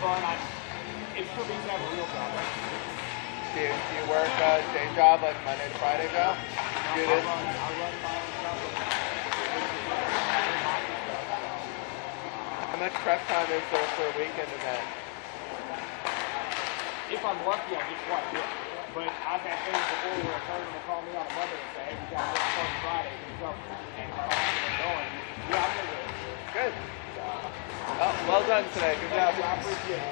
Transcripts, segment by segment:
fun. It still beats having a real job. Do you work a day job like Monday to Friday job? I run my own stuff. How much prep time is there for a weekend event? If I'm lucky, I get quite a bit. But I've had things before where a coach will call me on a Monday and say, hey, we got to work on Friday. And I'm going. Yeah, I'm going to do it. Good. Well done today. Good job. I appreciate it.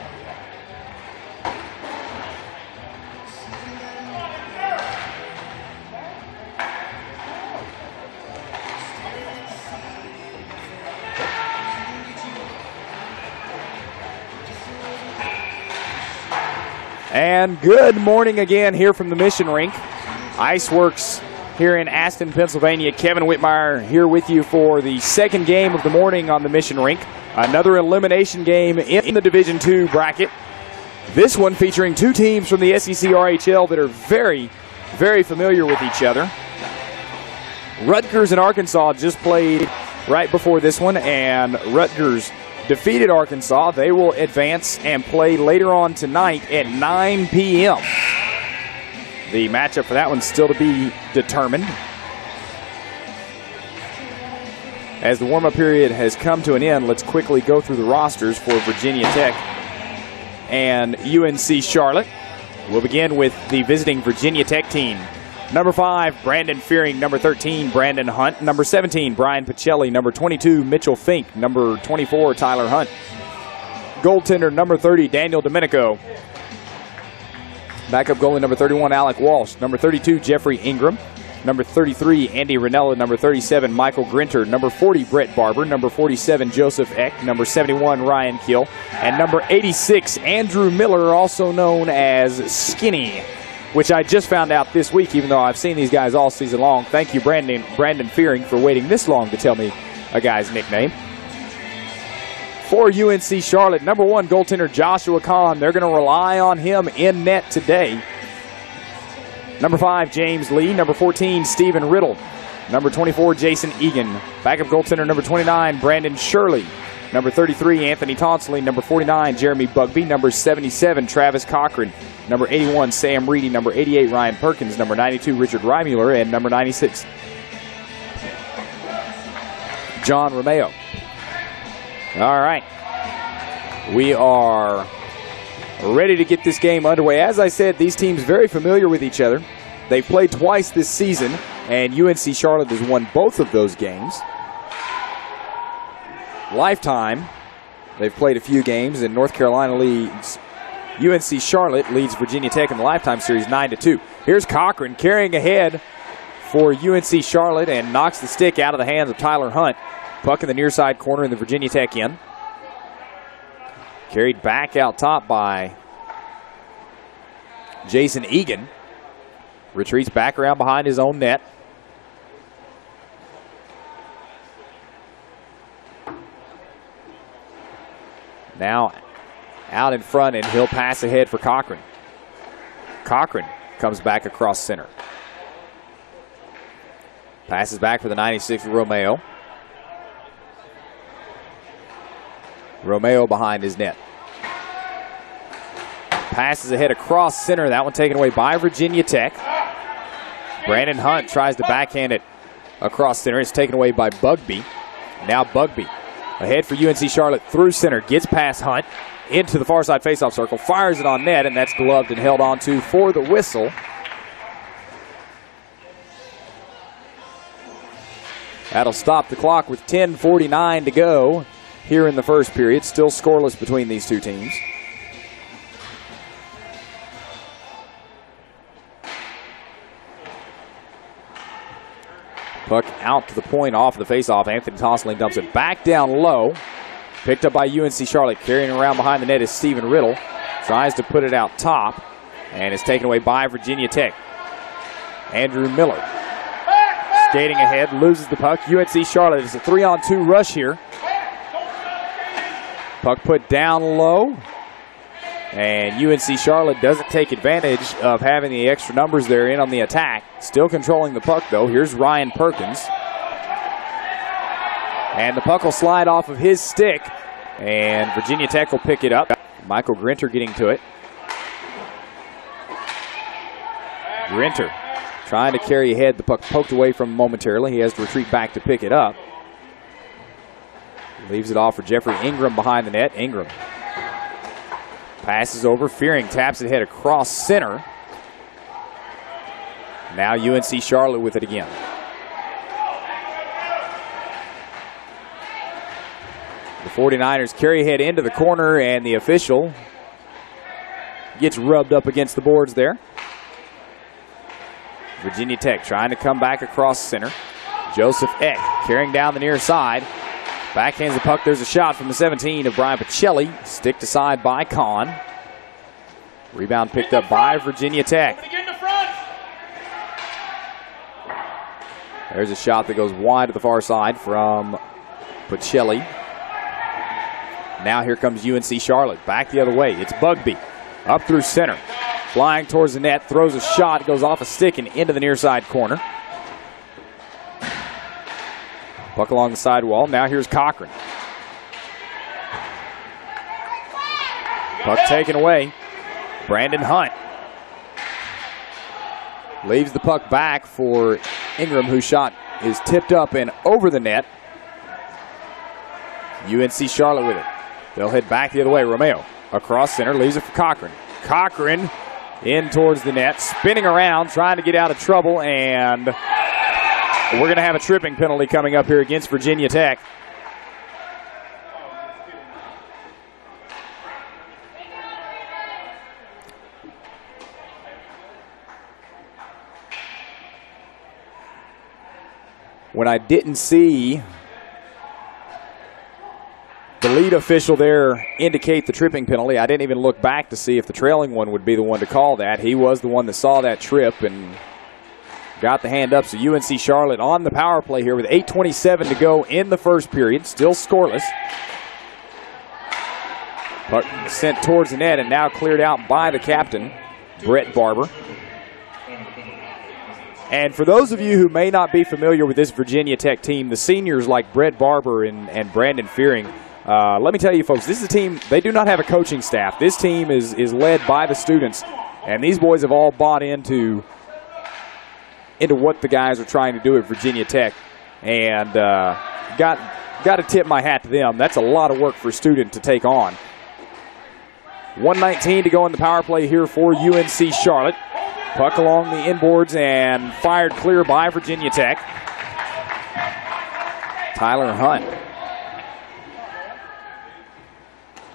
And good morning again here from the Mission Rink. Iceworks here in Aston, Pennsylvania. Kevin Whitmire here with you for the second game of the morning on the Mission Rink. Another elimination game in the Division II bracket. This one featuring two teams from the NCRHA that are very, very familiar with each other. Rutgers and Arkansas just played right before this one, and Rutgers defeated Arkansas. They will advance and play later on tonight at 9 p.m. The matchup for that one still to be determined. As the warm-up period has come to an end, let's quickly go through the rosters for Virginia Tech and UNC Charlotte. We'll begin with the visiting Virginia Tech team. Number 5, Brandon Fearing. Number 13, Brandon Hunt. Number 17, Brian Pacelli. Number 22, Mitchell Fink. Number 24, Tyler Hunt. Goaltender, number 30, Daniel Domenico. Backup goalie, number 31, Alec Walsh. Number 32, Jeffrey Ingram. Number 33, Andy Ranella. Number 37, Michael Grinter. Number 40, Brett Barber. Number 47, Joseph Eck. Number 71, Ryan Kill. And number 86, Andrew Miller, also known as Skinny, which I just found out this week, even though I've seen these guys all season long. Thank you, Brandon Fearing, for waiting this long to tell me a guy's nickname. For UNC Charlotte, number 1 goaltender Joshua Kahn. They're going to rely on him in net today. Number 5, James Lee. Number 14, Stephen Riddle. Number 24, Jason Egan. Backup goaltender number 29, Brandon Shirley. Number 33, Anthony Tonsley. Number 49, Jeremy Bugby. Number 77, Travis Cochran. Number 81, Sam Reedy. Number 88, Ryan Perkins. Number 92, Richard Reimuller. And number 96, John Romeo. All right. We are ready to get this game underway. As I said, these teams very familiar with each other. They've played twice this season, and UNC Charlotte has won both of those games. Lifetime, they've played a few games, and North Carolina leads. UNC Charlotte leads Virginia Tech in the Lifetime Series 9-2. Here's Cochran carrying ahead for UNC Charlotte and knocks the stick out of the hands of Tyler Hunt. Puck in the near side corner in the Virginia Tech end. Carried back out top by Jason Egan. Retreats back around behind his own net. Now out in front, and he'll pass ahead for Cochran. Cochran comes back across center. Passes back for the 96 Romeo. Romeo behind his net. Passes ahead across center. That one taken away by Virginia Tech. Brandon Hunt tries to backhand it across center. It's taken away by Bugby. Now Bugby ahead for UNC Charlotte through center. Gets past Hunt into the far side faceoff circle. Fires it on net, and that's gloved and held on to for the whistle. That'll stop the clock with 10:49 to go here in the first period. Still scoreless between these two teams. Puck out to the point off of the faceoff. Anthony Tosling dumps it back down low. Picked up by UNC Charlotte. Carrying around behind the net is Stephen Riddle. Tries to put it out top, and is taken away by Virginia Tech. Andrew Miller skating ahead, loses the puck. UNC Charlotte is a 3-on-2 rush here. Puck put down low, and UNC Charlotte doesn't take advantage of having the extra numbers there in on the attack. Still controlling the puck, though. Here's Ryan Perkins. And the puck will slide off of his stick, and Virginia Tech will pick it up. Michael Grinter getting to it. Grinter trying to carry ahead. The puck poked away from him momentarily. He has to retreat back to pick it up. Leaves it off for Jeffrey Ingram behind the net. Ingram passes over. Fearing taps it ahead across center. Now UNC Charlotte with it again. The 49ers carry ahead into the corner, and the official gets rubbed up against the boards there. Virginia Tech trying to come back across center. Joseph Eck carrying down the near side. Backhands the puck. There's a shot from the 17 of Brian Pacelli. Sticked aside by Kahn. Rebound picked up by Virginia Tech. There's a shot that goes wide to the far side from Pacelli. Now here comes UNC Charlotte. Back the other way. It's Bugby. Up through center. Flying towards the net. Throws a shot. Goes off a stick and into the near side corner. Puck along the sidewall. Now here's Cochran. Puck taken away. Brandon Hunt leaves the puck back for Ingram, whose shot is tipped up and over the net. UNC Charlotte with it. They'll head back the other way. Romeo across center, leaves it for Cochran. Cochran in towards the net, spinning around, trying to get out of trouble, and we're going to have a tripping penalty coming up here against Virginia Tech. When I didn't see the lead official there indicate the tripping penalty, I didn't even look back to see if the trailing one would be the one to call that. He was the one that saw that trip and got the hand up. So UNC Charlotte on the power play here with 8:27 to go in the first period. Still scoreless. Puck sent towards the net and now cleared out by the captain, Brett Barber. And for those of you who may not be familiar with this Virginia Tech team, the seniors like Brett Barber and Brandon Fearing, let me tell you folks, this is a team, they do not have a coaching staff. This team is led by the students, and these boys have all bought into what the guys are trying to do at Virginia Tech. And got to tip my hat to them. That's a lot of work for a student to take on. 1:19 to go in the power play here for UNC Charlotte. Puck along the inboards and fired clear by Virginia Tech. Tyler Hunt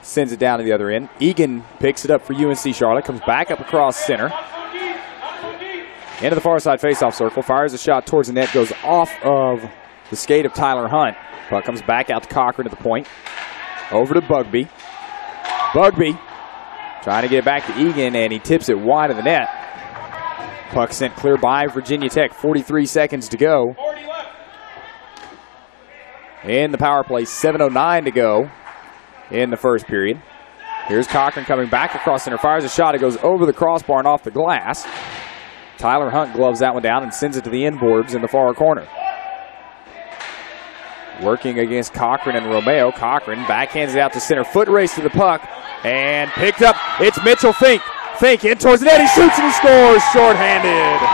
sends it down to the other end. Egan picks it up for UNC Charlotte, comes back up across center. Into the far side faceoff circle, fires a shot towards the net, goes off of the skate of Tyler Hunt. Puck comes back out to Cochran at the point. Over to Bugby. Bugby trying to get it back to Egan, and he tips it wide of the net. Puck sent clear by Virginia Tech. 43 seconds to go. In the power play, 7:09 to go in the first period. Here's Cochran coming back across center. Fires a shot. It goes over the crossbar and off the glass. Tyler Hunt gloves that one down and sends it to the inboards in the far corner. Working against Cochran and Romeo. Cochran backhands it out to center. Foot race to the puck and picked up. It's Mitchell Fink. Fink in towards the net. He shoots and he scores shorthanded.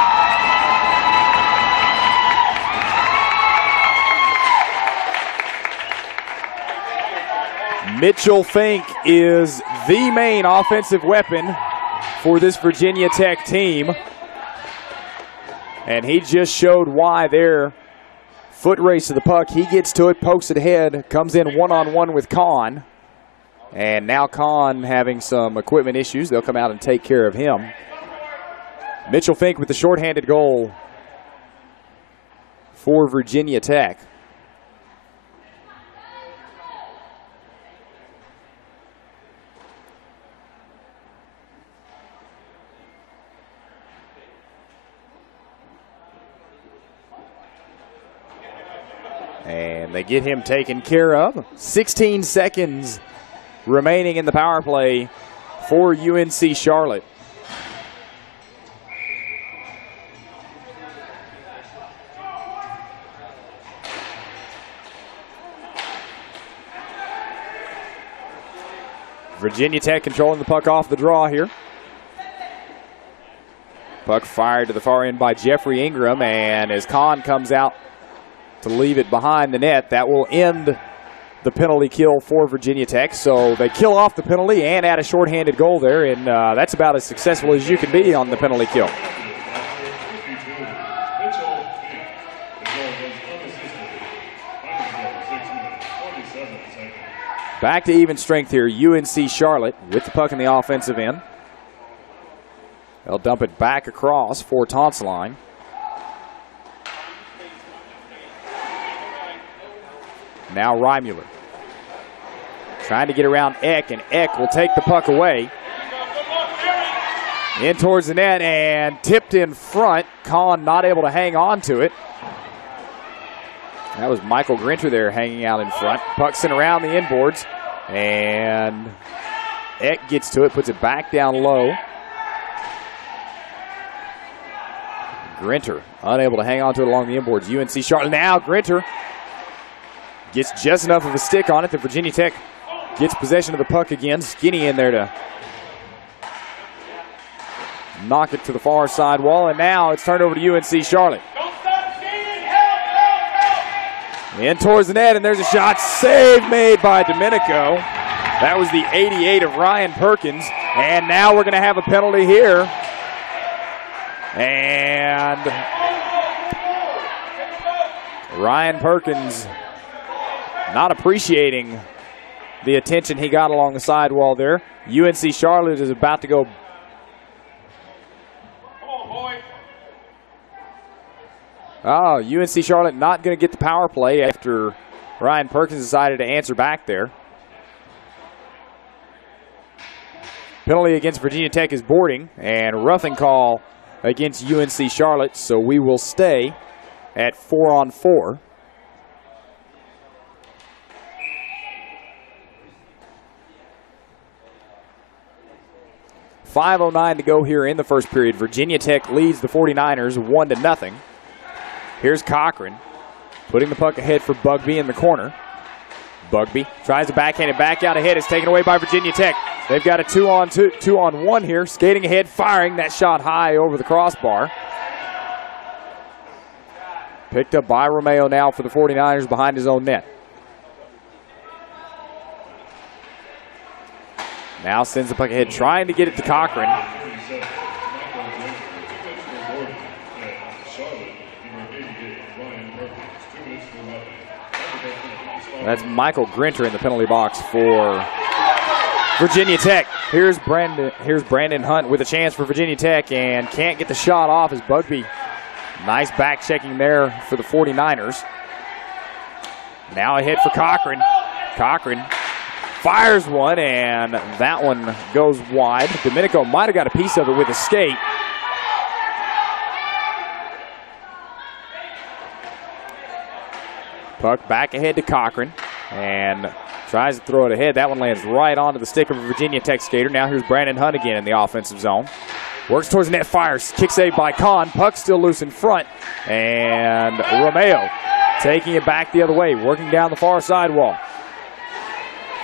Mitchell Fink is the main offensive weapon for this Virginia Tech team. And he just showed why there. Foot race to the puck. He gets to it, pokes it ahead, comes in one-on-one with Kahn. And now Kahn having some equipment issues. They'll come out and take care of him. Mitchell Fink with the shorthanded goal for Virginia Tech. And they get him taken care of. 16 seconds remaining in the power play for UNC Charlotte. Virginia Tech controlling the puck off the draw here. Puck fired to the far end by Jeffrey Ingram, and as Kahn comes out to leave it behind the net, that will end the penalty kill for Virginia Tech. So they kill off the penalty and add a shorthanded goal there, and that's about as successful as you can be on the penalty kill. Back to even strength here, UNC Charlotte with the puck in the offensive end. They'll dump it back across for Tonseline. Now Reimuller trying to get around Eck, and Eck will take the puck away. In towards the net and tipped in front. Kahn not able to hang on to it. That was Michael Grinter there hanging out in front. Puck sent around the inboards, and Eck gets to it, puts it back down low. Grinter unable to hang on to it along the inboards. UNC Charlotte now. Grinter gets just enough of a stick on it that Virginia Tech gets possession of the puck again. Skinny in there to knock it to the far side wall, and now it's turned over to UNC Charlotte. In towards the net, and there's a shot. Save made by Domenico. That was the 88 of Ryan Perkins, and now we're going to have a penalty here. And Ryan Perkins not appreciating the attention he got along the sidewall there. UNC Charlotte is about to go. Oh, UNC Charlotte not going to get the power play after Ryan Perkins decided to answer back there. Penalty against Virginia Tech is boarding, and roughing call against UNC Charlotte, so we will stay at 4-on-4. .509 to go here in the first period. Virginia Tech leads the 49ers 1-0. Here's Cochran putting the puck ahead for Bugby in the corner. Bugby tries to backhand it back out ahead. It's taken away by Virginia Tech. They've got a 2-on-1 here. Skating ahead, firing that shot high over the crossbar. Picked up by Romeo now for the 49ers behind his own net. Now sends the puck ahead, trying to get it to Cochran. That's Michael Grinter in the penalty box for Virginia Tech. Here's Brandon Hunt with a chance for Virginia Tech and can't get the shot off as Bugby. Nice back checking there for the 49ers. Now ahead for Cochran. Cochran fires one, and that one goes wide. Domenico might have got a piece of it with a skate. Puck back ahead to Cochran and tries to throw it ahead. That one lands right onto the stick of a Virginia Tech skater. Now here's Brandon Hunt again in the offensive zone. Works towards the net, fires. Kick save by Kahn. Puck still loose in front. And Romeo taking it back the other way, working down the far sidewall.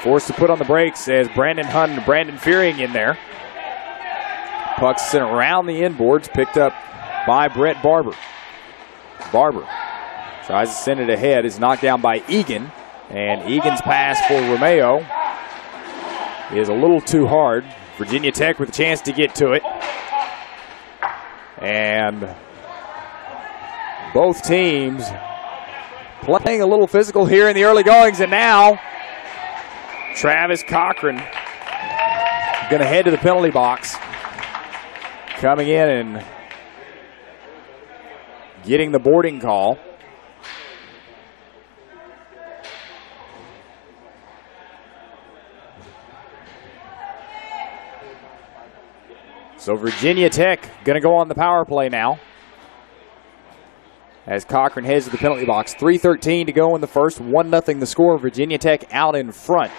Forced to put on the brakes as Brandon Hunt and Brandon Fearing in there. Puck sent around the inboards, picked up by Brett Barber. Barber tries to send it ahead. It's knocked down by Egan. And Egan's pass for Romeo is a little too hard. Virginia Tech with a chance to get to it. And both teams playing a little physical here in the early goings. And now Travis Cochran going to head to the penalty box. Coming in and getting the boarding call. So Virginia Tech going to go on the power play now as Cochran heads to the penalty box. 3:13 to go in the first. 1-0 the score. Virginia Tech out in front.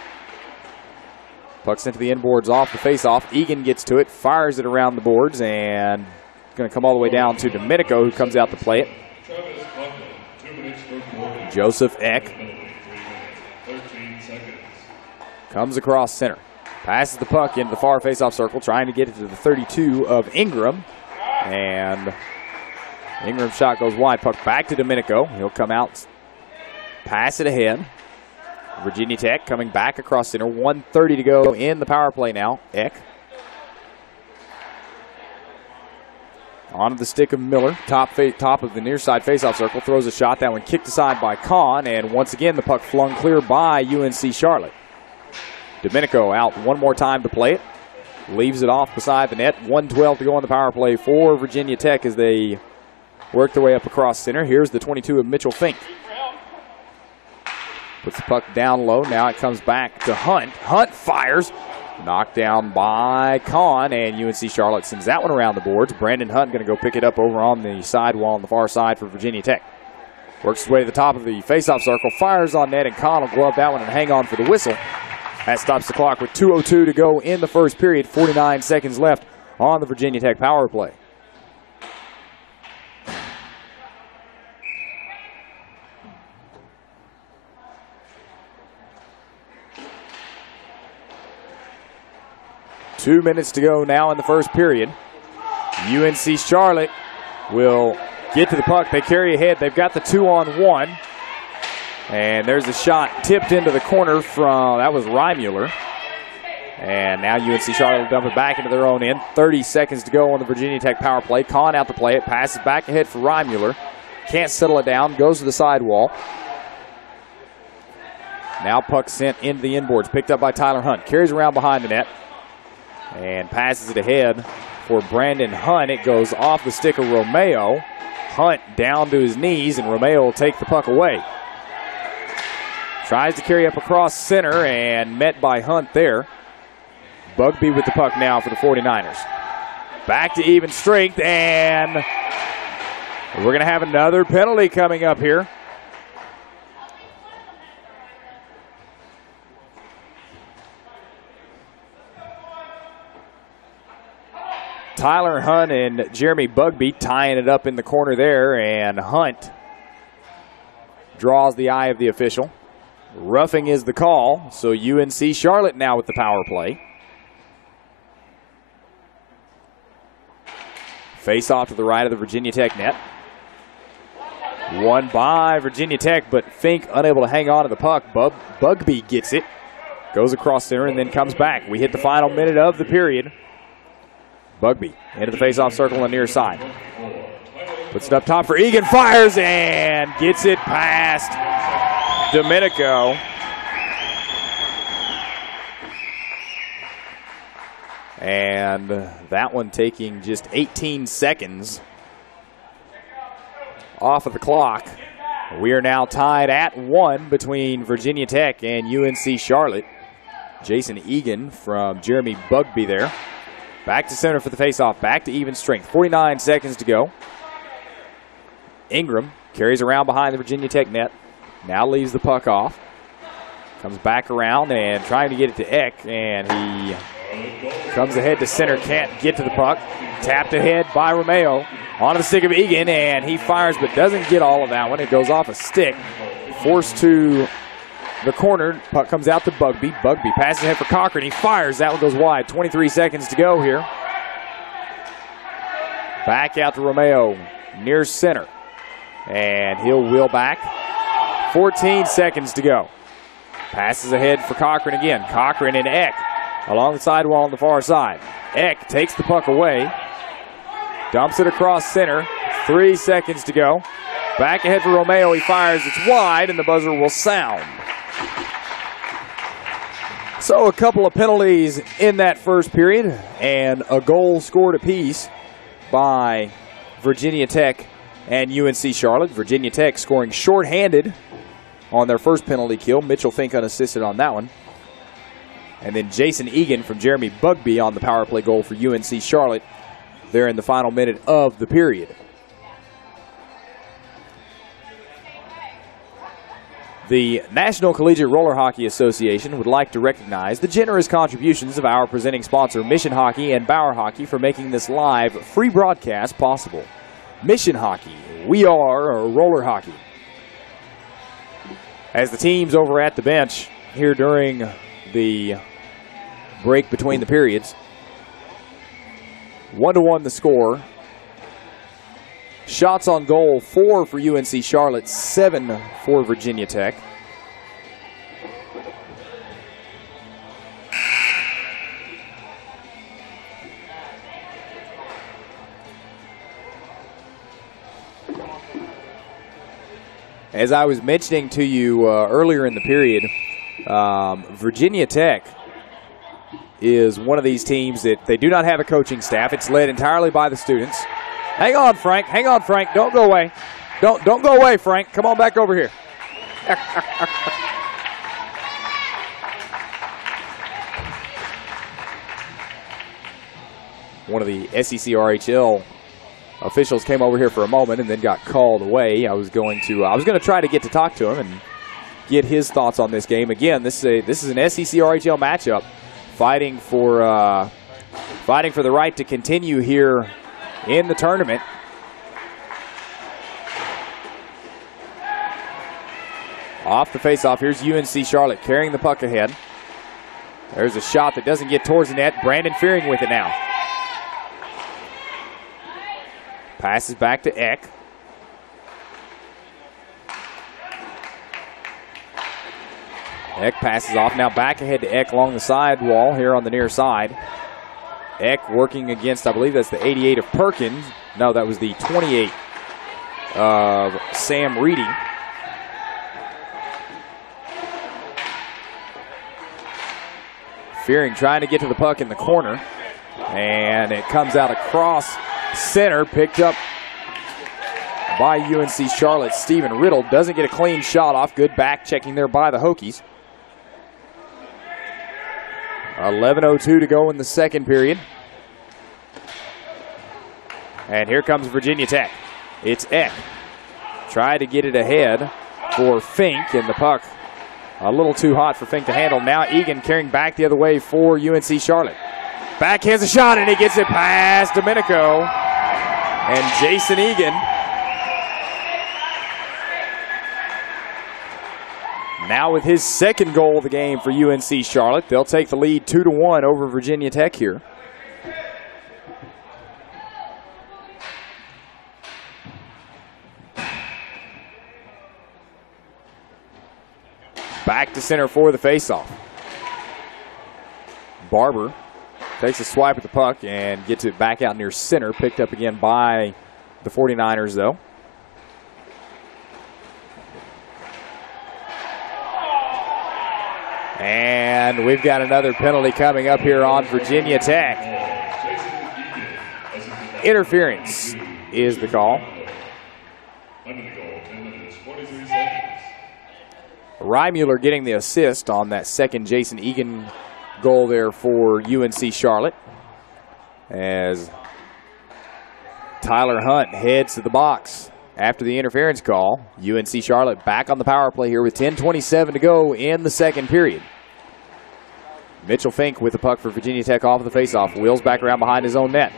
Puck sent to the inboards off the faceoff. Egan gets to it, fires it around the boards, and going to come all the way down to Domenico, who comes out to play it. Joseph Eck comes across center. Passes the puck into the far faceoff circle, trying to get it to the 32 of Ingram. And Ingram's shot goes wide. Puck back to Domenico. He'll come out, pass it ahead. Virginia Tech coming back across center. 1:30 to go in the power play now. Eck. Onto the stick of Miller. Top of the near side faceoff circle. Throws a shot. That one kicked aside by Kahn. And once again, the puck flung clear by UNC Charlotte. Domenico out one more time to play it. Leaves it off beside the net. 1:12 to go on the power play for Virginia Tech as they work their way up across center. Here's the 22 of Mitchell Fink. Puts the puck down low. Now it comes back to Hunt. Hunt fires. Knocked down by Kahn, and UNC Charlotte sends that one around the boards. Brandon Hunt going to go pick it up over on the sidewall on the far side for Virginia Tech. Works his way to the top of the faceoff circle. Fires on net, and Kahn will glove that one and hang on for the whistle. That stops the clock with 2:02 to go in the first period. 49 seconds left on the Virginia Tech power play. Two minutes to go now in the first period. UNC Charlotte will get to the puck. They carry ahead. They've got the 2-on-1. And there's a shot tipped into the corner from, that was Reimuller. And now UNC Charlotte will dump it back into their own end. 30 seconds to go on the Virginia Tech power play. Kahn out to play it. Passes back ahead for Reimuller. Can't settle it down. Goes to the sidewall. Now puck sent into the inboards. Picked up by Tyler Hunt. Carries around behind the net. And passes it ahead for Brandon Hunt. It goes off the stick of Romeo. Hunt down to his knees, and Romeo will take the puck away. Tries to carry up across center and met by Hunt there. Bugby with the puck now for the 49ers. Back to even strength, and we're going to have another penalty coming up here. Tyler Hunt and Jeremy Bugby tying it up in the corner there, and Hunt draws the eye of the official. Roughing is the call, so UNC Charlotte now with the power play. Face off to the right of the Virginia Tech net. Won by Virginia Tech, but Fink unable to hang on to the puck. Bugby gets it, goes across center, and then comes back. We hit the final minute of the period. Bugby into the face-off circle on the near side. Puts it up top for Egan, fires, and gets it past Domenico. And that one taking just 18 seconds off of the clock. We are now tied at 1 between Virginia Tech and UNC Charlotte. Jason Egan from Jeremy Bugby there. Back to center for the faceoff. Back to even strength. 49 seconds to go. Ingram carries around behind the Virginia Tech net. Now leaves the puck off. Comes back around and trying to get it to Eck. And he comes ahead to center. Can't get to the puck. Tapped ahead by Romeo. Onto the stick of Egan. And he fires but doesn't get all of that one. It goes off a stick. Forced to the corner. Puck comes out to Bugby. Bugby passes ahead for Cochran. He fires. That one goes wide. 23 seconds to go here. Back out to Romeo near center. And he'll wheel back. 14 seconds to go. Passes ahead for Cochran again. Cochran and Eck along the sidewall on the far side. Eck takes the puck away. Dumps it across center. 3 seconds to go. Back ahead for Romeo. He fires. It's wide, and the buzzer will sound. So a couple of penalties in that first period and a goal scored apiece by Virginia Tech and UNC Charlotte. Virginia Tech scoring shorthanded on their first penalty kill. Mitchell Fink unassisted on that one. And then Jason Egan from Jeremy Bugby on the power play goal for UNC Charlotte there in the final minute of the period. The National Collegiate Roller Hockey Association would like to recognize the generous contributions of our presenting sponsor, Mission Hockey and Bauer Hockey, for making this live free broadcast possible. Mission Hockey, we are roller hockey. As the teams over at the bench here during the break between the periods. 1-1 the score. Shots on goal, 4 for UNC Charlotte, 7 for Virginia Tech. As I was mentioning to you earlier in the period, Virginia Tech is one of these teams that they do not have a coaching staff. It's led entirely by the students. Hang on, Frank. Hang on, Frank. Don't go away. Don't go away, Frank. Come on back over here. One of the NCRHA officials came over here for a moment and then got called away. I was going to try to get to talk to him and get his thoughts on this game. Again, this is an NCRHA matchup, fighting for the right to continue here in the tournament. Off the faceoff, here's UNC Charlotte carrying the puck ahead. There's a shot that doesn't get towards the net. Brandon Fearing with it now. Passes back to Eck. Eck passes off. Now back ahead to Eck along the side wall here on the near side. Eck working against, I believe that's the 88 of Perkins. No, that was the 28 of Sam Reedy. Fearing trying to get to the puck in the corner. And it comes out across center, picked up by UNC Charlotte. Stephen Riddle doesn't get a clean shot off. Good back checking there by the Hokies. 11:02 to go in the second period. And here comes Virginia Tech. It's Eck. Tried to get it ahead for Fink, and the puck a little too hot for Fink to handle. Now Egan carrying back the other way for UNC Charlotte. Backhands a shot, and he gets it past Domenico. And Jason Egan now with his second goal of the game for UNC Charlotte. They'll take the lead 2-1 over Virginia Tech here. Back to center for the faceoff. Barber takes a swipe at the puck and gets it back out near center. Picked up again by the 49ers, though. And we've got another penalty coming up here on Virginia Tech. Interference is the call. Reimuller getting the assist on that second Jason Egan goal there for UNC Charlotte, as Tyler Hunt heads to the box after the interference call. UNC Charlotte back on the power play here with 10:27 to go in the second period. Mitchell Fink with the puck for Virginia Tech off of the faceoff. Wheels back around behind his own net.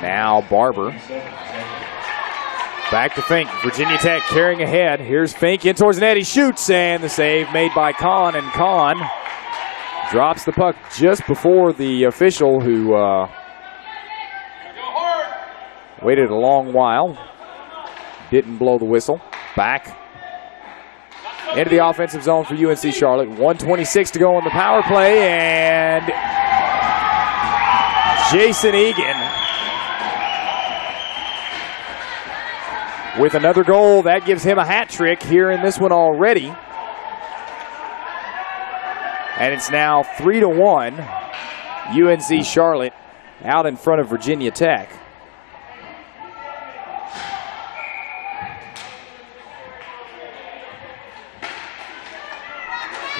Now Barber. Back to Fink. Virginia Tech carrying ahead. Here's Fink in towards the net. He shoots, and the save made by Kahn. And Kahn drops the puck just before the official, who waited a long while, didn't blow the whistle. Back into the offensive zone for UNC Charlotte. 1:26 to go on the power play, and Jason Egan with another goal. That gives him a hat trick here in this one already. And it's now 3-1. UNC Charlotte out in front of Virginia Tech.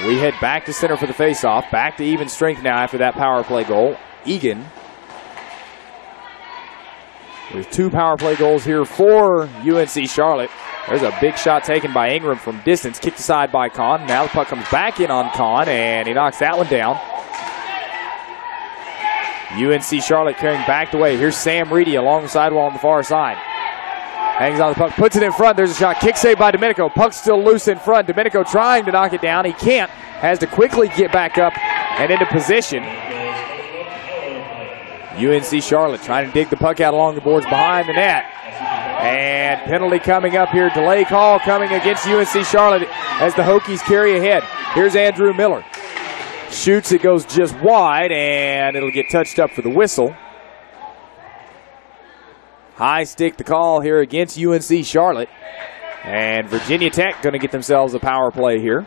We head back to center for the faceoff. Back to even strength now after that power play goal. Egan with 2 power play goals here for UNC Charlotte. There's a big shot taken by Ingram from distance, kicked aside by Kahn. Now the puck comes back in on Kahn, and he knocks that one down. UNC Charlotte carrying back the way. Here's Sam Reedy along the sidewall on the far side. Hangs on the puck, puts it in front. There's a shot. Kick save by Domenico. Puck's still loose in front. Domenico trying to knock it down. He can't. Has to quickly get back up and into position. UNC Charlotte trying to dig the puck out along the boards behind the net. And penalty coming up here. Delay call coming against UNC Charlotte as the Hokies carry ahead. Here's Andrew Miller. Shoots, it goes just wide, and it'll get touched up for the whistle. High stick the call here against UNC Charlotte. And Virginia Tech going to get themselves a power play here.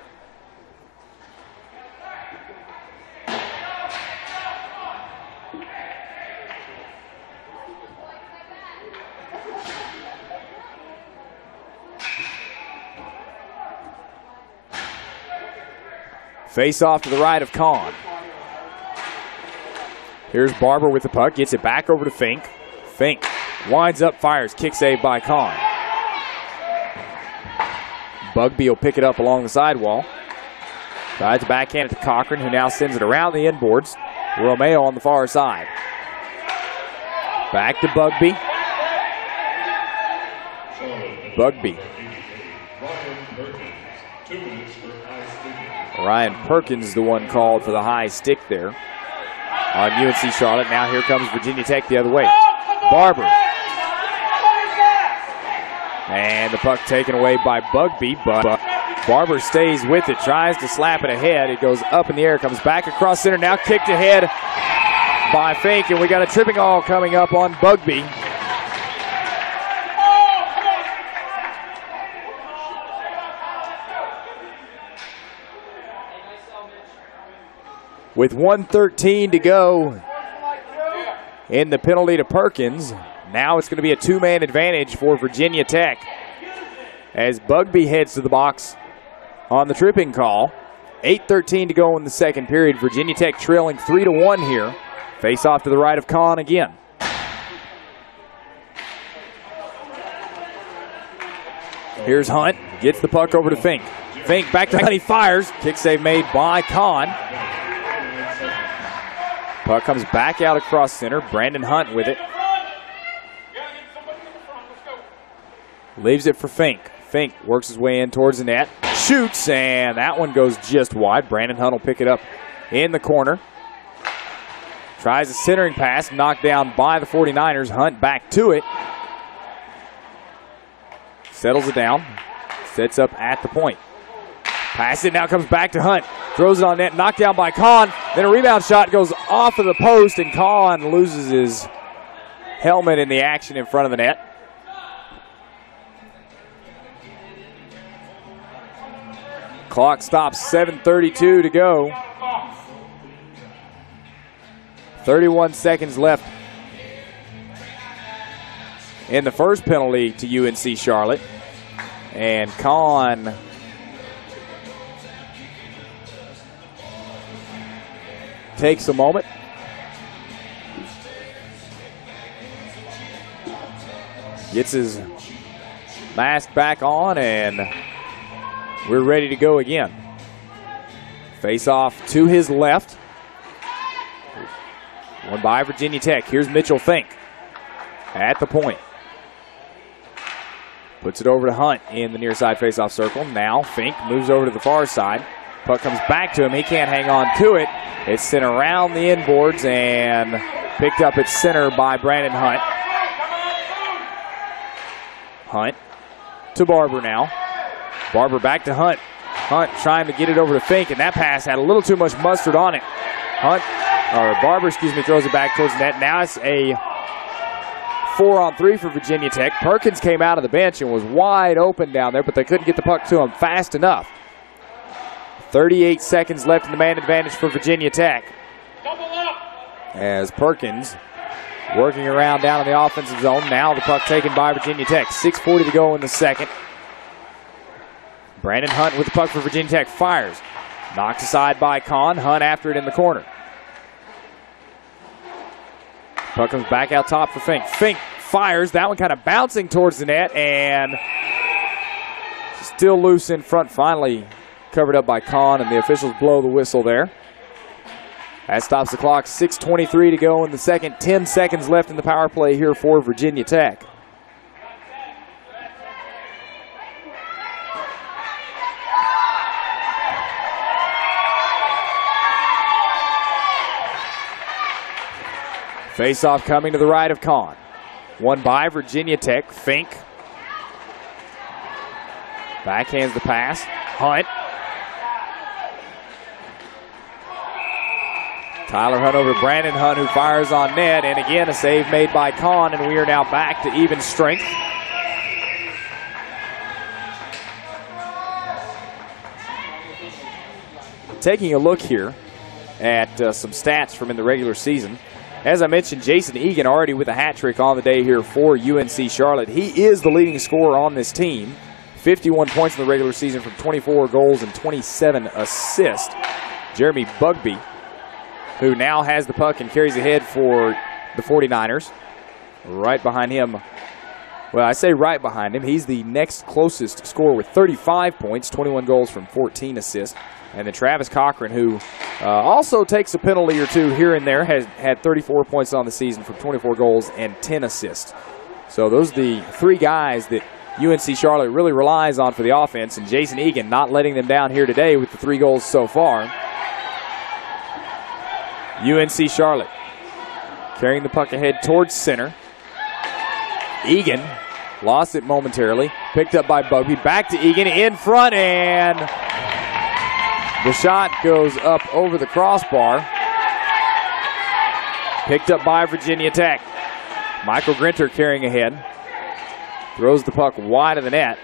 Face off to the right of Kahn. Here's Barber with the puck. Gets it back over to Fink. Fink winds up, fires. Kick save by Kahn. Bugby will pick it up along the sidewall. Tries to backhand it to Cochran, who now sends it around the inboards. Romeo on the far side. Back to Bugby. Bugby. Ryan Perkins, the one called for the high stick there on UNC Charlotte. Now here comes Virginia Tech the other way. Barber. And the puck taken away by Bugby, but Barber stays with it, tries to slap it ahead. It goes up in the air, comes back across center, now kicked ahead by Fink, and we got a tripping call coming up on Bugby. With 1:13 to go in the penalty to Perkins. Now it's going to be a two-man advantage for Virginia Tech as Bugby heads to the box on the tripping call. 8:13 to go in the second period. Virginia Tech trailing 3-1 here. Face off to the right of Kahn again. Here's Hunt. Gets the puck over to Fink. Fink back to Hunt. He fires. Kick save made by Kahn. Puck comes back out across center. Brandon Hunt with it. Leaves it for Fink. Fink works his way in towards the net. Shoots, and that one goes just wide. Brandon Hunt will pick it up in the corner. Tries a centering pass, knocked down by the 49ers. Hunt back to it. Settles it down. Sets up at the point. Pass it, now comes back to Hunt. Throws it on net, knocked down by Kahn. Then a rebound shot goes off of the post, and Kahn loses his helmet in the action in front of the net. Clock stops, 7:32 to go. 31 seconds left in the first penalty to UNC Charlotte. And Kahn takes a moment. Gets his mask back on, and we're ready to go again. Face off to his left. One by Virginia Tech. Here's Mitchell Fink at the point. Puts it over to Hunt in the near side face-off circle. Now Fink moves over to the far side. Puck comes back to him. He can't hang on to it. It's sent around the inboards and picked up at center by Brandon Hunt. Hunt to Barber now. Barber back to Hunt. Hunt trying to get it over to Fink, and that pass had a little too much mustard on it. Barber, throws it back towards the net. Now it's a 4-on-3 for Virginia Tech. Perkins came out of the bench and was wide open down there, but they couldn't get the puck to him fast enough. 38 seconds left in the man advantage for Virginia Tech. As Perkins working around down in the offensive zone. Now the puck taken by Virginia Tech. 6:40 to go in the second. Brandon Hunt with the puck for Virginia Tech. Fires. Knocked aside by Kahn. Hunt after it in the corner. Puck comes back out top for Fink. Fink fires. That one kind of bouncing towards the net and still loose in front. Finally covered up by Kahn, and the officials blow the whistle there. That stops the clock. 6:23 to go in the second. 10 seconds left in the power play here for Virginia Tech. Face-off coming to the right of Kahn. One by Virginia Tech. Fink. Backhands the pass. Hunt. Tyler Hunt over Brandon Hunt, who fires on net. And again, a save made by Kahn, and we are now back to even strength. Taking a look here at some stats from in the regular season. As I mentioned, Jason Egan already with a hat trick on the day here for UNC Charlotte. He is the leading scorer on this team. 51 points in the regular season from 24 goals and 27 assists. Jeremy Bugby, who now has the puck and carries ahead for the 49ers. Right behind him, well, I say right behind him, he's the next closest scorer with 35 points, 21 goals from 14 assists. And then Travis Cochran, who also takes a penalty or two here and there, has had 34 points on the season from 24 goals and 10 assists. So those are the three guys that UNC Charlotte really relies on for the offense, and Jason Egan not letting them down here today with the 3 goals so far. UNC Charlotte carrying the puck ahead towards center. Egan lost it momentarily, picked up by Bugby, back to Egan, in front, and the shot goes up over the crossbar. Picked up by Virginia Tech. Michael Grinter carrying ahead. Throws the puck wide of the net.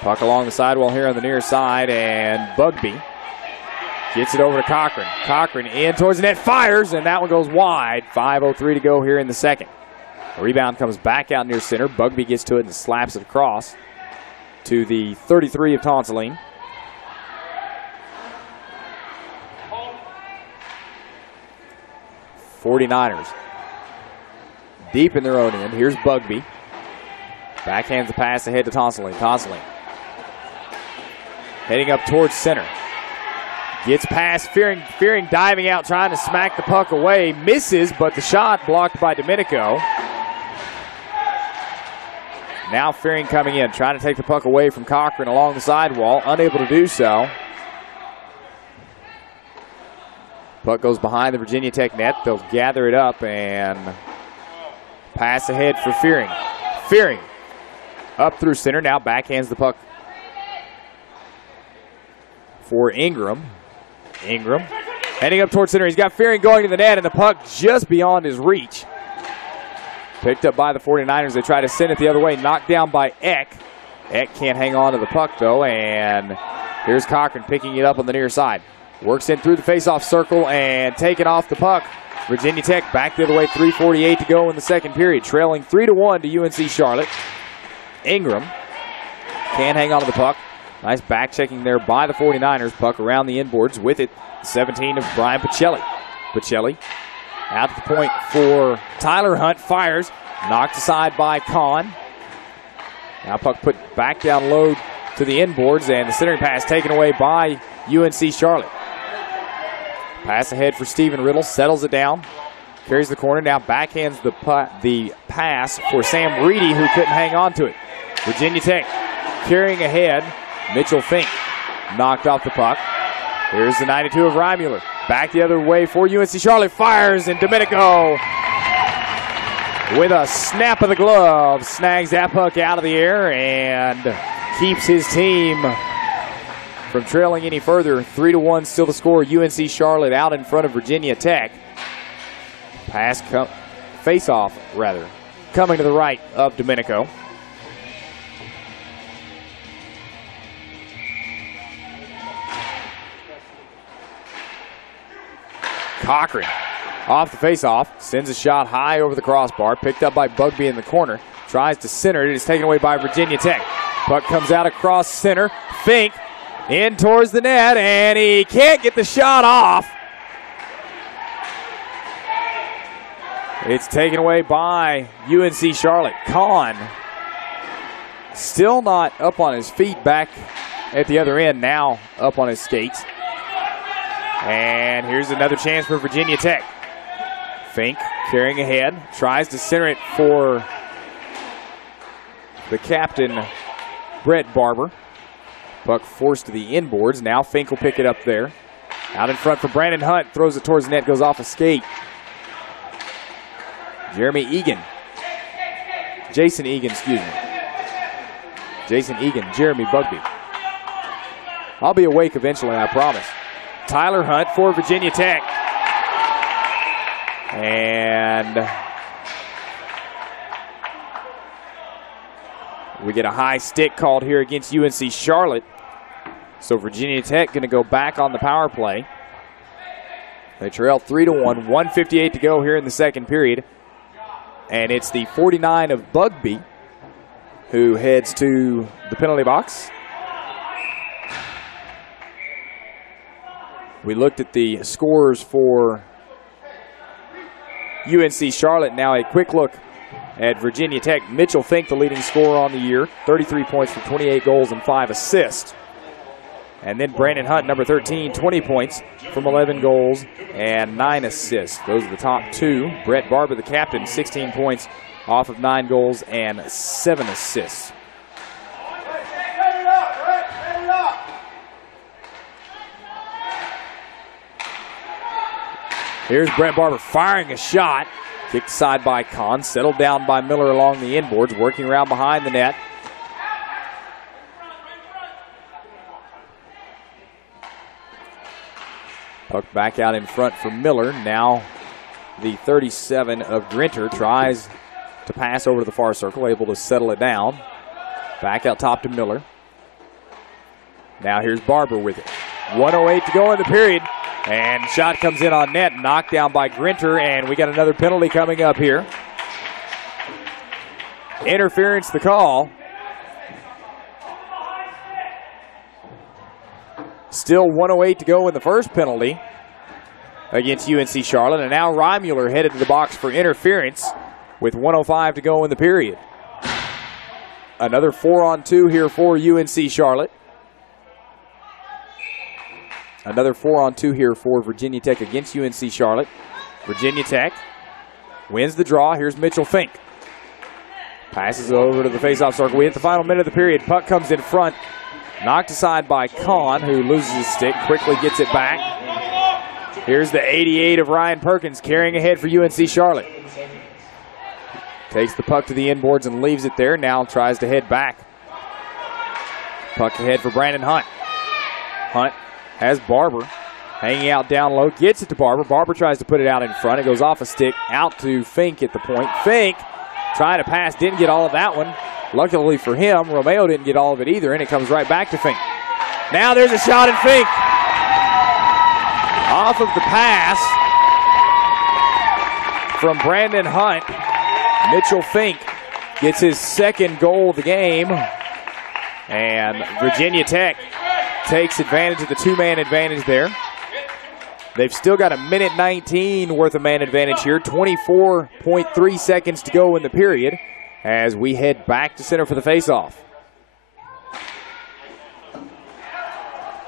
Puck along the sidewall here on the near side, and Bugby gets it over to Cochran. Cochran in towards the net, fires, and that one goes wide. 5:03 to go here in the second. The rebound comes back out near center. Bugby gets to it and slaps it across to the 33 of Tonsilline. '49ers deep in their own end. Here's Bugby. Backhands the pass ahead to Tonsilline. Tonsilline heading up towards center. Gets past Fearing. Fearing diving out, trying to smack the puck away. Misses, but the shot blocked by Domenico. Now Fearing coming in, trying to take the puck away from Cochran along the sidewall. Unable to do so. Puck goes behind the Virginia Tech net. They'll gather it up and pass ahead for Fearing. Fearing up through center. Now backhands the puck for Ingram. Ingram heading up towards center. He's got Fearing going to the net, and the puck just beyond his reach. Picked up by the 49ers. They try to send it the other way. Knocked down by Eck. Eck can't hang on to the puck, though, and here's Cochran picking it up on the near side. Works in through the face-off circle and taking off the puck. Virginia Tech back the other way. 3:48 to go in the second period. Trailing 3-1 to UNC Charlotte. Ingram can't hang on to the puck. Nice back checking there by the 49ers. Puck around the inboards with it. 17 of Brian Pacelli. Pacelli out to the point for Tyler Hunt. Fires. Knocked aside by Kahn. Now puck put back down low to the inboards, and the centering pass taken away by UNC Charlotte. Pass ahead for Stephen Riddle. Settles it down. Carries the corner. Now backhands the pass for Sam Reedy, who couldn't hang on to it. Virginia Tech carrying ahead. Mitchell Fink knocked off the puck. Here's the 92 of Reimuller. Back the other way for UNC Charlotte. Fires, and Domenico with a snap of the glove snags that puck out of the air and keeps his team from trailing any further. 3-1 still the score. UNC Charlotte out in front of Virginia Tech. Face-off, rather, coming to the right of Domenico. Cochran off the face-off, sends a shot high over the crossbar, picked up by Bugby in the corner, tries to center it, it's taken away by Virginia Tech. Puck comes out across center, Fink in towards the net, and he can't get the shot off. It's taken away by UNC Charlotte. Kahn still not up on his feet, back at the other end, now up on his skates. And here's another chance for Virginia Tech. Fink carrying ahead, tries to center it for the captain, Brett Barber. Puck forced to the inboards. Now Fink will pick it up there. Out in front for Brandon Hunt. Throws it towards the net. Goes off a skate. Jeremy Egan. Jason Egan, excuse me. Jason Egan, Jeremy Bugby. I'll be awake eventually, I promise. Tyler Hunt for Virginia Tech. And we get a high stick called here against UNC Charlotte. So Virginia Tech going to go back on the power play. They trail 3-1, 1:58 to go here in the second period. And it's the 49 of Bugby who heads to the penalty box. We looked at the scores for UNC Charlotte. Now a quick look at Virginia Tech. Mitchell Fink, the leading scorer on the year, 33 points for 28 goals and 5 assists. And then Brandon Hunt, number 13, 20 points from 11 goals and 9 assists. Those are the top two. Brett Barber, the captain, 16 points off of 9 goals and 7 assists. Here's Brett Barber firing a shot. Kicked aside by Kahn, settled down by Miller along the inboards, working around behind the net. Puck back out in front for Miller. Now the 37 of Grinter tries to pass over to the far circle, able to settle it down. Back out top to Miller. Now here's Barber with it. 1:08 to go in the period. And shot comes in on net, knocked down by Grinter, and we got another penalty coming up here. Interference the call. Still 1:08 to go in the first penalty against UNC Charlotte. And now Reimuller headed to the box for interference with 1:05 to go in the period. Another 4-on-2 here for UNC Charlotte. Another 4-on-2 here for Virginia Tech against UNC Charlotte. Virginia Tech wins the draw. Here's Mitchell Fink. Passes over to the faceoff circle. We hit the final minute of the period. Puck comes in front. Knocked aside by Kahn, who loses his stick. Quickly gets it back. Here's the 88 of Ryan Perkins carrying ahead for UNC Charlotte. Takes the puck to the inboards and leaves it there. Now tries to head back. Puck ahead for Brandon Hunt. Hunt has Barber hanging out down low. Gets it to Barber. Barber tries to put it out in front. It goes off a stick out to Fink at the point. Fink trying to pass. Didn't get all of that one. Luckily for him, Romeo didn't get all of it either, and it comes right back to Fink. Now there's a shot at Fink. Off of the pass from Brandon Hunt. Mitchell Fink gets his second goal of the game. And Virginia Tech takes advantage of the two-man advantage there. They've still got a minute 19 worth of man advantage here. 24.3 seconds to go in the period as we head back to center for the faceoff.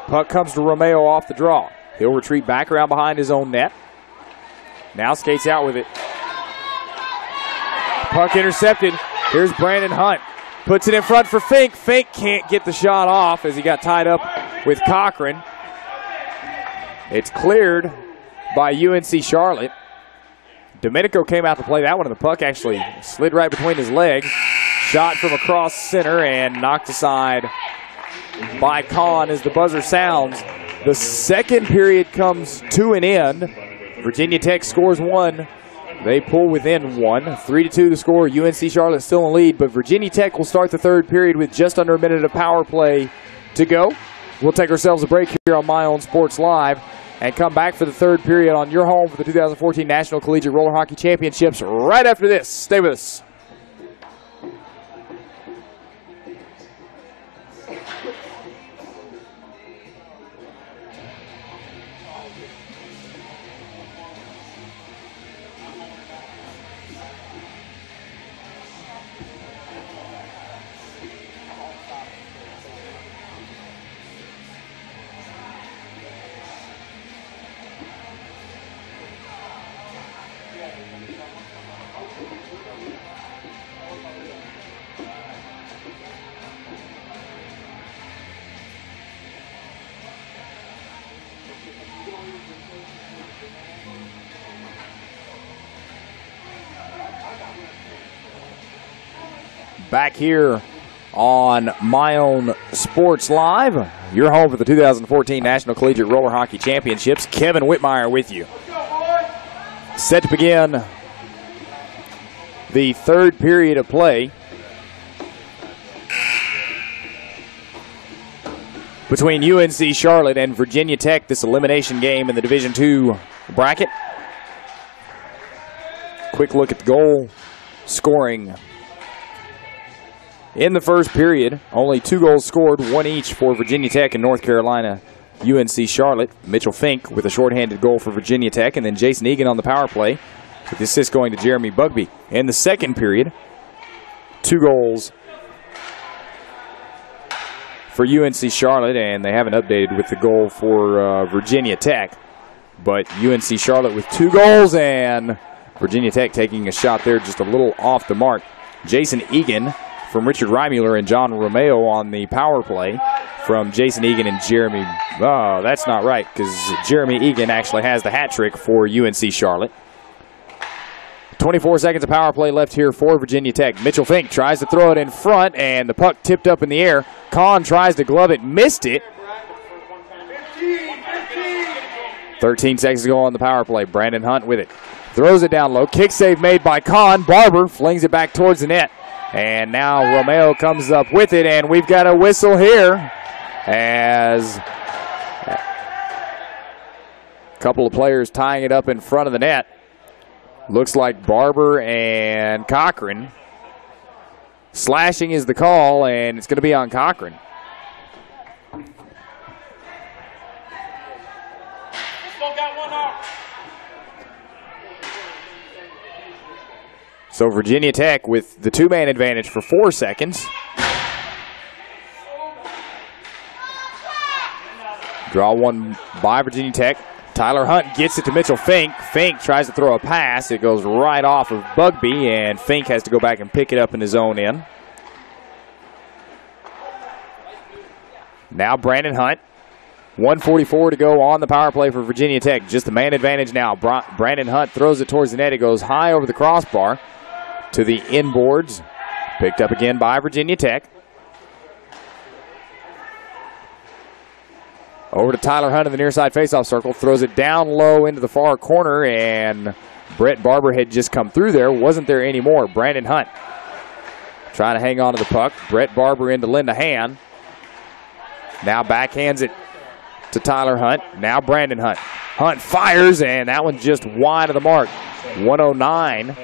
Puck comes to Romeo off the draw. He'll retreat back around behind his own net. Now skates out with it. Puck intercepted. Here's Brandon Hunt. Puts it in front for Fink. Fink can't get the shot off as he got tied up with Cochran. It's cleared by UNC Charlotte. Domenico came out to play that one, and the puck actually slid right between his legs. Shot from across center and knocked aside by Kahn as the buzzer sounds. The second period comes to an end. Virginia Tech scores one. They pull within one. 3-2 the score. UNC Charlotte still in lead, but Virginia Tech will start the third period with just under a minute of power play to go. We'll take ourselves a break here on My Own Sports Live and come back for the third period on your home for the 2014 National Collegiate Roller Hockey Championships right after this. Stay with us. back here on My Own Sports Live. Your home for the 2014 National Collegiate Roller Hockey Championships. Kevin Whitmire with you. Set to begin the third period of play between UNC Charlotte and Virginia Tech, this elimination game in the Division II bracket. Quick look at the goal scoring. In the first period, only 2 goals scored, 1 each for Virginia Tech and North Carolina UNC Charlotte. Mitchell Fink with a shorthanded goal for Virginia Tech, and then Jason Egan on the power play, with the assist going to Jeremy Bugby. In the second period, 2 goals for UNC Charlotte, and they haven't updated with the goal for Virginia Tech. But UNC Charlotte with 2 goals, and Virginia Tech taking a shot there just a little off the mark. Jason Egan from Richard Reimuller and John Romeo on the power play from Jason Egan and Jeremy. Oh, that's not right, because Jeremy Egan actually has the hat trick for UNC Charlotte. 24 seconds of power play left here for Virginia Tech. Mitchell Fink tries to throw it in front, and the puck tipped up in the air. Kahn tries to glove it, missed it. 13 seconds to go on the power play. Brandon Hunt with it. Throws it down low. Kick save made by Kahn. Barber flings it back towards the net. And now Romeo comes up with it, and we've got a whistle here as a couple of players tying it up in front of the net. Looks like Barber and Cochran. Slashing is the call, and it's going to be on Cochran. So Virginia Tech with the 2-man advantage for 4 seconds. Draw one by Virginia Tech. Tyler Hunt gets it to Mitchell Fink. Fink tries to throw a pass. It goes right off of Bugby, and Fink has to go back and pick it up in his own end. Now Brandon Hunt. 1:44 to go on the power play for Virginia Tech. Just the man advantage now. Brandon Hunt throws it towards the net. It goes high over the crossbar to the inboards. Picked up again by Virginia Tech. Over to Tyler Hunt in the near side faceoff circle. Throws it down low into the far corner, and Brett Barber had just come through there. Wasn't there anymore. Brandon Hunt trying to hang on to the puck. Brett Barber into Linda Hand. Now backhands it to Tyler Hunt. Now Brandon Hunt. Hunt fires, and that one's just wide of the mark. 1:09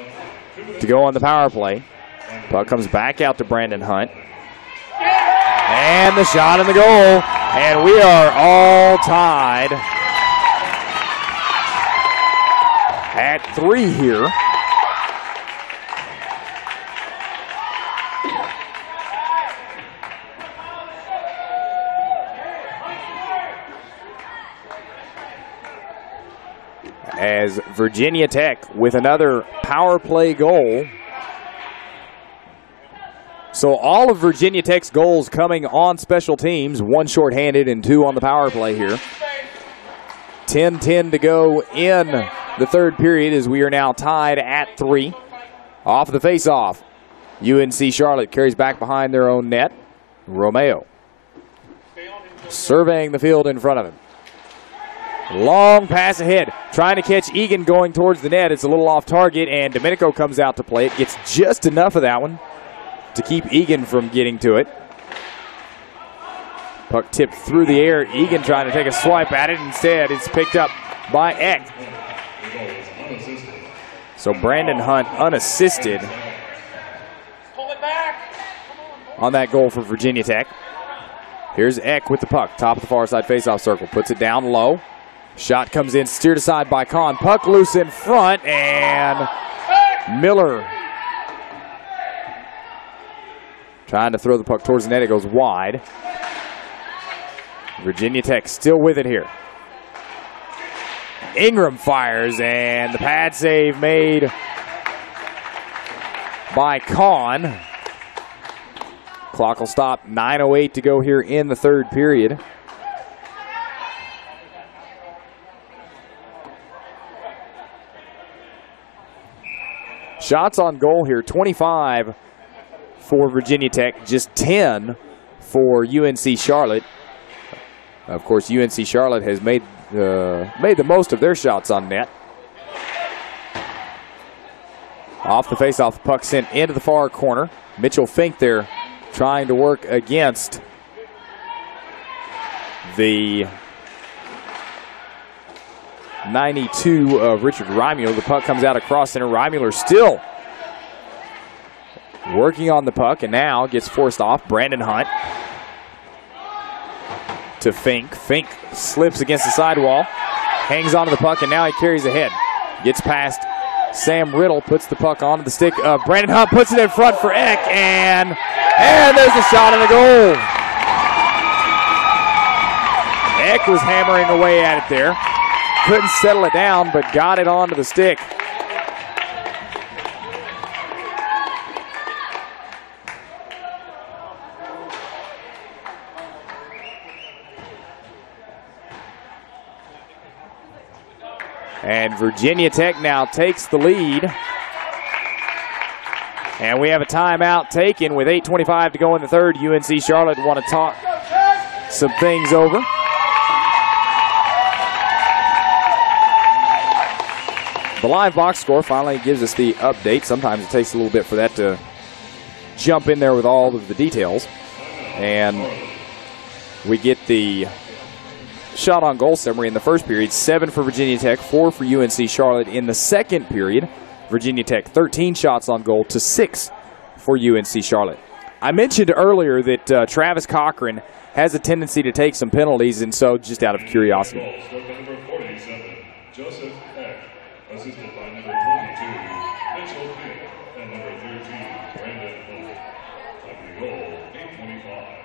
to go on the power play. Puck comes back out to Brandon Hunt. And the shot in the goal. And we are all tied at 3 here. As Virginia Tech with another power play goal. So all of Virginia Tech's goals coming on special teams, 1 shorthanded and 2 on the power play here. 10:10 to go in the third period as we are now tied at 3. Off the face-off, UNC Charlotte carries back behind their own net. Romeo surveying the field in front of him. Long pass ahead, trying to catch Egan going towards the net. It's a little off target, and Domenico comes out to play it. Gets just enough of that one to keep Egan from getting to it. Puck tipped through the air. Egan trying to take a swipe at it. Instead, it's picked up by Eck. So Brandon Hunt unassisted on that goal for Virginia Tech. Here's Eck with the puck. Top of the far side faceoff circle. Puts it down low. Shot comes in, steered aside by Kahn. Puck loose in front, and Miller trying to throw the puck towards the net. It goes wide. Virginia Tech still with it here. Ingram fires, and the pad save made by Kahn. Clock will stop. 9:08 to go here in the third period. Shots on goal here, 25 for Virginia Tech, just 10 for UNC Charlotte. Of course, UNC Charlotte has made the most of their shots on net. Off the faceoff, the puck sent into the far corner. Mitchell Fink there trying to work against the 92 of Richard Reimuller. The puck comes out across center. Reimuller still working on the puck and now gets forced off. Brandon Hunt to Fink. Fink slips against the sidewall, hangs onto the puck, and now he carries ahead. Gets past Sam Riddle, puts the puck onto the stick of Brandon Hunt, puts it in front for Eck, and there's a shot on the goal. Eck was hammering away at it there. Couldn't settle it down, but got it onto the stick. And Virginia Tech now takes the lead. And we have a timeout taken with 8:25 to go in the third. UNC Charlotte want to talk some things over. The live box score finally gives us the update. Sometimes it takes a little bit for that to jump in there with all of the details. And we get the shot on goal summary in the first period. 7 for Virginia Tech, 4 for UNC Charlotte. In the second period, Virginia Tech 13 shots on goal to 6 for UNC Charlotte. I mentioned earlier that Travis Cochran has a tendency to take some penalties, and so just out of curiosity. Number 47, Joseph Eck, assisted by number 22, Mitchell Fink, and number 13, Brandon Hunt. Opening goal, 8:25.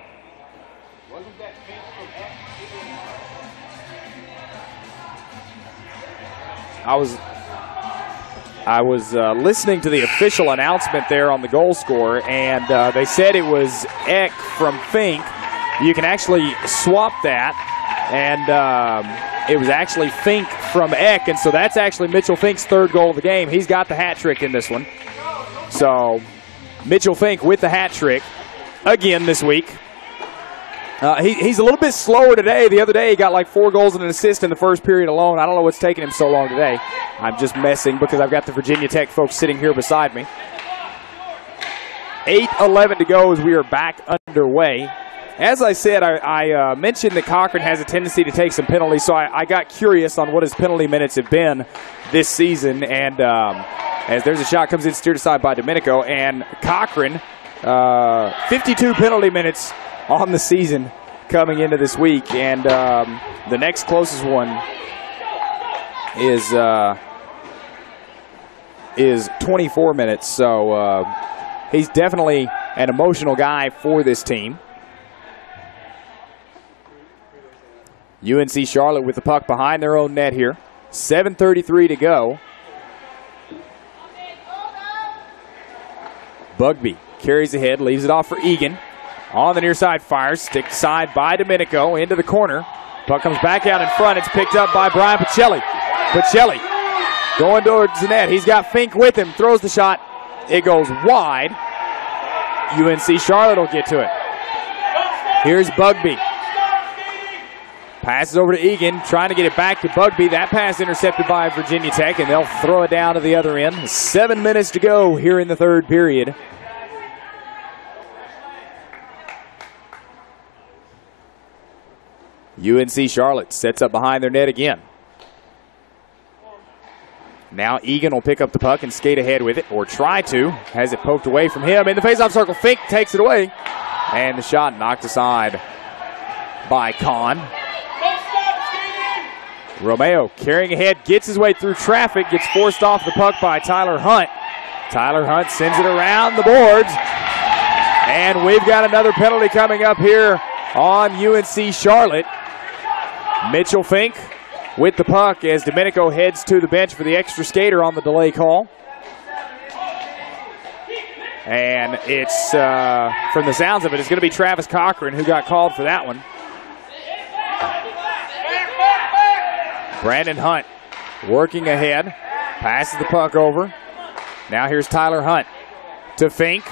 Wasn't that Fink from Eck? I was listening to the official announcement there on the goal score, and they said it was Eck from Fink. You can actually swap that, and it was actually Fink from Eck, and so that's actually Mitchell Fink's third goal of the game. He's got the hat trick in this one. So Mitchell Fink with the hat trick again this week. He's a little bit slower today. The other day he got like 4 goals and an assist in the first period alone. I don't know what's taking him so long today. I'm just messing because I've got the Virginia Tech folks sitting here beside me. 8:11 to go as we are back underway. As I said, I mentioned that Cochran has a tendency to take some penalties, so I got curious on what his penalty minutes have been this season. And as there's a shot comes in, steered aside by Domenico, and Cochran, 52 penalty minutes on the season coming into this week, and the next closest one is 24 minutes. So he's definitely an emotional guy for this team. UNC Charlotte with the puck behind their own net here. 7:33 to go. Bugby carries ahead, leaves it off for Egan. On the near side, fires, stick side by Domenico into the corner. Puck comes back out in front. It's picked up by Brian Pacelli. Pacelli going towards the net. He's got Fink with him. Throws the shot. It goes wide. UNC Charlotte will get to it. Here's Bugby. Passes over to Egan, trying to get it back to Bugby. That pass intercepted by Virginia Tech, and they'll throw it down to the other end. 7 minutes to go here in the third period. UNC Charlotte sets up behind their net again. Now Egan will pick up the puck and skate ahead with it, or try to. Has it poked away from him in the faceoff circle. Fink takes it away, and the shot knocked aside by Kahn. Romeo carrying ahead, gets his way through traffic, gets forced off the puck by Tyler Hunt. Tyler Hunt sends it around the boards, and we've got another penalty coming up here on UNC Charlotte. Mitchell Fink with the puck as Domenico heads to the bench for the extra skater on the delay call. And it's, from the sounds of it, it's going to be Travis Cochran who got called for that one. Brandon Hunt working ahead, passes the puck over. Now here's Tyler Hunt to Fink.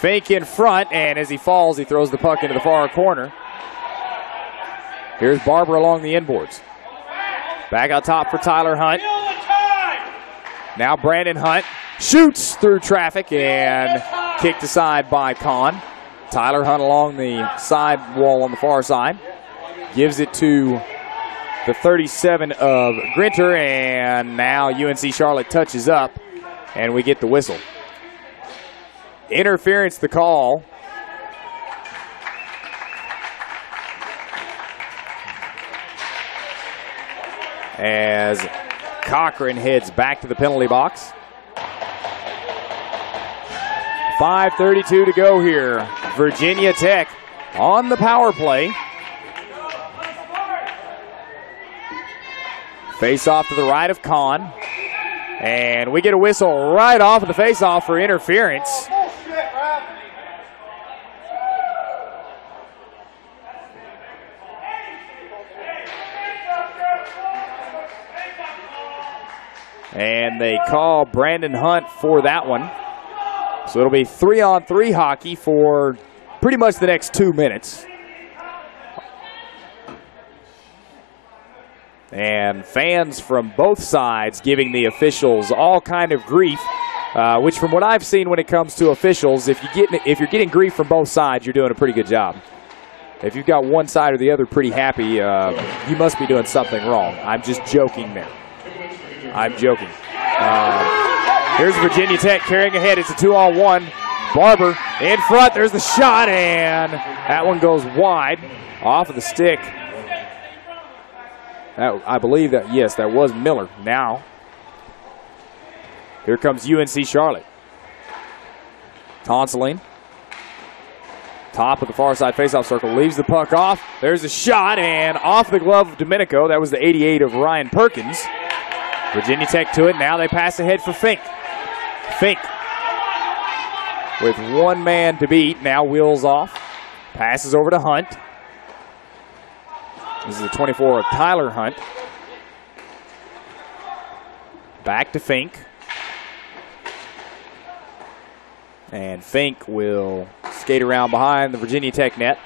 Fake in front, and as he falls, he throws the puck into the far corner. Here's Barber along the inboards. Back out top for Tyler Hunt. Now Brandon Hunt shoots through traffic and kicked aside by Kahn. Tyler Hunt along the side wall on the far side. Gives it to the 37 of Grinter, and now UNC Charlotte touches up, and we get the whistle. Interference the call. As Cochran heads back to the penalty box. 5:32 to go here. Virginia Tech on the power play. Face off to the right of Kahn. And we get a whistle right off of the face-off for interference. And they call Brandon Hunt for that one. So it'll be 3-on-3 hockey for pretty much the next 2 minutes. And fans from both sides giving the officials all kind of grief, which from what I've seen when it comes to officials, if you're getting grief from both sides, you're doing a pretty good job. If you've got one side or the other pretty happy, you must be doing something wrong. I'm just joking there. I'm joking. Here's Virginia Tech carrying ahead. It's a 2-on-1. Barber in front. There's the shot, and that one goes wide off of the stick. I believe that, yes, that was Miller. Now, here comes UNC Charlotte. Tonseline. Top of the far side faceoff circle. Leaves the puck off. There's a shot, and off the glove of Domenico. That was the 88 of Ryan Perkins. Virginia Tech to it. Now they pass ahead for Fink. Fink with one man to beat. Now wheels off. Passes over to Hunt. This is the 24 of Tyler Hunt. Back to Fink. And Fink will skate around behind the Virginia Tech net.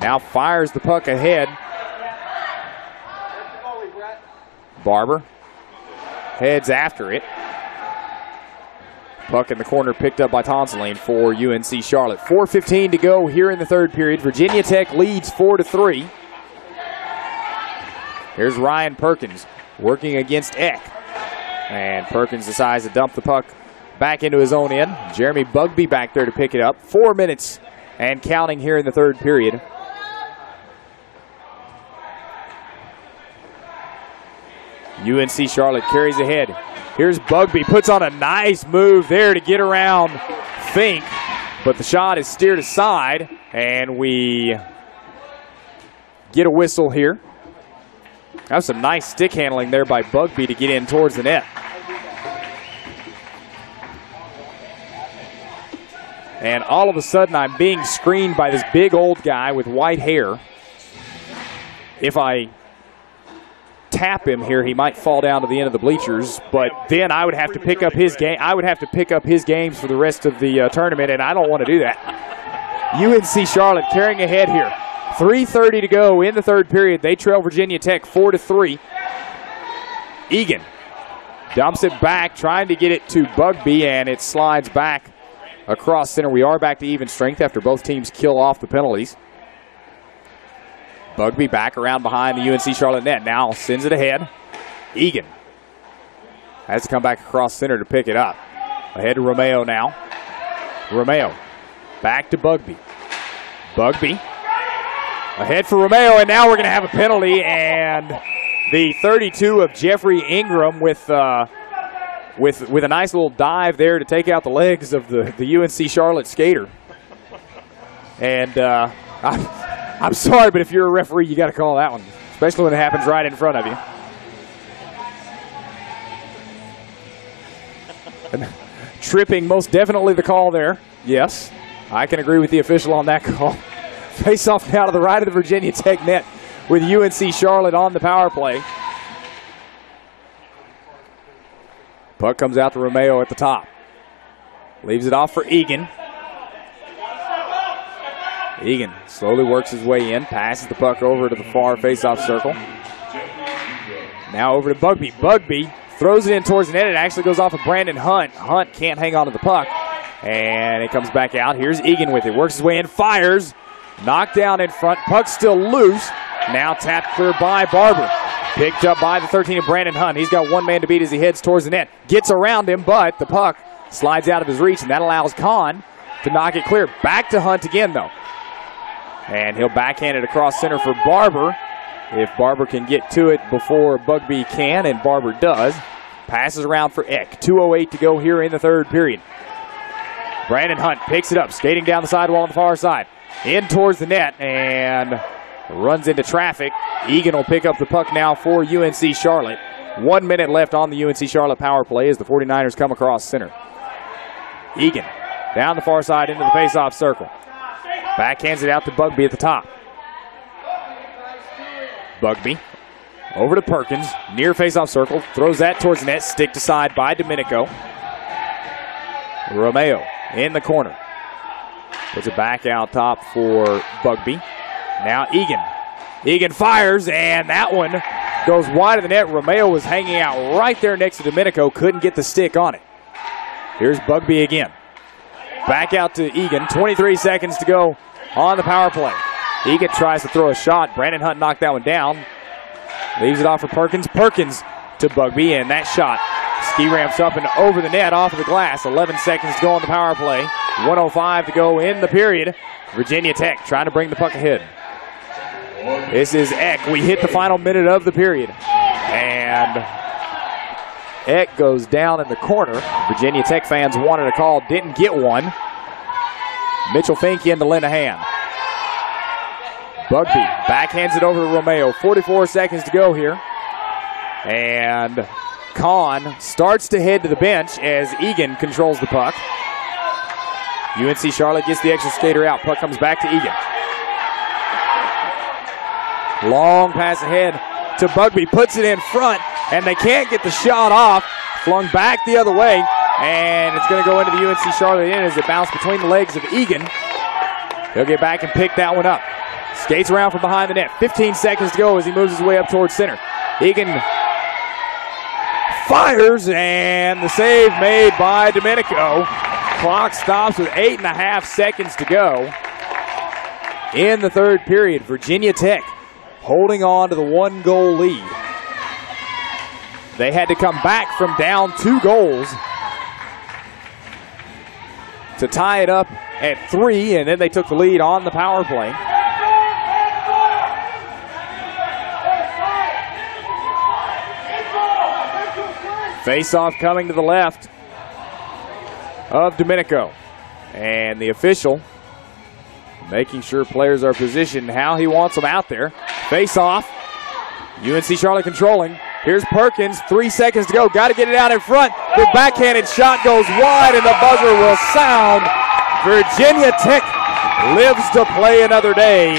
Now fires the puck ahead. Barber heads after it. Puck in the corner picked up by Tonseline for UNC Charlotte. 4:15 to go here in the third period. Virginia Tech leads 4-3. Here's Ryan Perkins working against Eck. And Perkins decides to dump the puck back into his own end. Jeremy Bugby back there to pick it up. 4 minutes and counting here in the third period. UNC Charlotte carries ahead. Here's Bugby, puts on a nice move there to get around Fink, but the shot is steered aside, and we get a whistle here. That was some nice stick handling there by Bugby to get in towards the net. And all of a sudden, I'm being screened by this big old guy with white hair. If I tap him here, he might fall down to the end of the bleachers, but then I would have to pick up his game. I would have to pick up his games for the rest of the tournament, and I don't want to do that. UNC Charlotte carrying ahead here. 3:30 to go in the third period. They trail Virginia Tech 4-3. Egan dumps it back, trying to get it to Bugby, and it slides back across center. We are back to even strength after both teams kill off the penalties. Bugby back around behind the UNC Charlotte net. Now sends it ahead. Egan has to come back across center to pick it up. Ahead to Romeo now. Romeo back to Bugby. Bugby ahead for Romeo, and now we're going to have a penalty, and the 32 of Jeffrey Ingram with a nice little dive there to take out the legs of the UNC Charlotte skater. And I'm sorry, but if you're a referee, you got to call that one, especially when it happens right in front of you. And tripping, most definitely the call there. Yes, I can agree with the official on that call. Face off now to the right of the Virginia Tech net with UNC Charlotte on the power play. Puck comes out to Romeo at the top. Leaves it off for Egan. Egan slowly works his way in, passes the puck over to the far faceoff circle. Now over to Bugby. Bugby throws it in towards the net. It actually goes off of Brandon Hunt. Hunt can't hang on to the puck. And it comes back out. Here's Egan with it. Works his way in, fires. Knocked down in front. Puck still loose. Now tapped clear by Barber. Picked up by the 13 of Brandon Hunt. He's got one man to beat as he heads towards the net. Gets around him, but the puck slides out of his reach, and that allows Kahn to knock it clear. Back to Hunt again, though. And he'll backhand it across center for Barber. If Barber can get to it before Bugby can, and Barber does. Passes around for Eck. 2:08 to go here in the third period. Brandon Hunt picks it up, skating down the sidewall on the far side. In towards the net, and runs into traffic. Egan will pick up the puck now for UNC Charlotte. 1 minute left on the UNC Charlotte power play as the 49ers come across center. Egan down the far side into the faceoff circle. Backhands it out to Bugby at the top. Bugby over to Perkins, near faceoff circle, throws that towards the net, sticked aside by Domenico. Romeo in the corner. Puts it back out top for Bugby. Now Egan. Egan fires, and that one goes wide of the net. Romeo was hanging out right there next to Domenico, couldn't get the stick on it. Here's Bugby again. Back out to Egan, 23 seconds to go on the power play. Egan tries to throw a shot. Brandon Hunt knocked that one down. Leaves it off for Perkins. Perkins to Bugby, and that shot ski ramps up and over the net off of the glass. 11 seconds to go on the power play. 1:05 to go in the period. Virginia Tech trying to bring the puck ahead. This is Eck. We hit the final minute of the period. And Eck goes down in the corner. Virginia Tech fans wanted a call, didn't get one. Mitchell Fink in to lend a hand. Bugby backhands it over to Romeo. 44 seconds to go here. And Kahn starts to head to the bench as Egan controls the puck. UNC Charlotte gets the extra skater out. Puck comes back to Egan. Long pass ahead to Bugby. Puts it in front, and they can't get the shot off. Flung back the other way, and it's going to go into the UNC Charlotte end as it bounced between the legs of Egan. He'll get back and pick that one up. Skates around from behind the net. 15 seconds to go as he moves his way up towards center. Egan fires, and the save made by Domenico. Clock stops with 8.5 seconds to go in the third period. Virginia Tech holding on to the 1-goal lead. They had to come back from down 2 goals to tie it up at 3, and then they took the lead on the power play. Face-off coming to the left of Domenico. And the official making sure players are positioned how he wants them out there. Face-off. UNC Charlotte controlling. Here's Perkins. 3 seconds to go. Got to get it out in front. The backhanded shot goes wide, and the buzzer will sound. Virginia Tech lives to play another day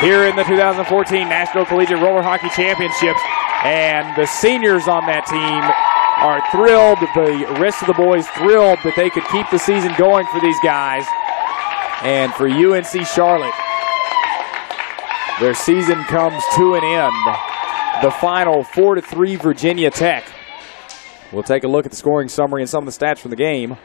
here in the 2014 National Collegiate Roller Hockey Championships. And the seniors on that team are thrilled. The rest of the boys thrilled that they could keep the season going for these guys. And for UNC Charlotte, their season comes to an end. The final 4-3 Virginia Tech. We'll take a look at the scoring summary and some of the stats from the game.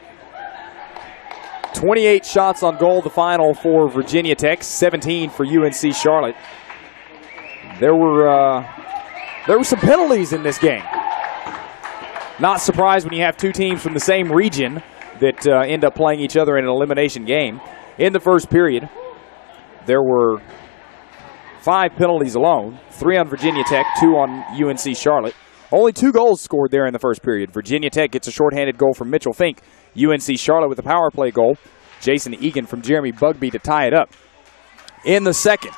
28 shots on goal, the final for Virginia Tech, 17 for UNC Charlotte. There were some penalties in this game. Not surprised when you have two teams from the same region that end up playing each other in an elimination game. In the first period, there were 5 penalties alone, 3 on Virginia Tech, 2 on UNC Charlotte. Only 2 goals scored there in the first period. Virginia Tech gets a shorthanded goal from Mitchell Fink. UNC Charlotte with a power play goal. Jason Egan from Jeremy Bugby to tie it up. In the second,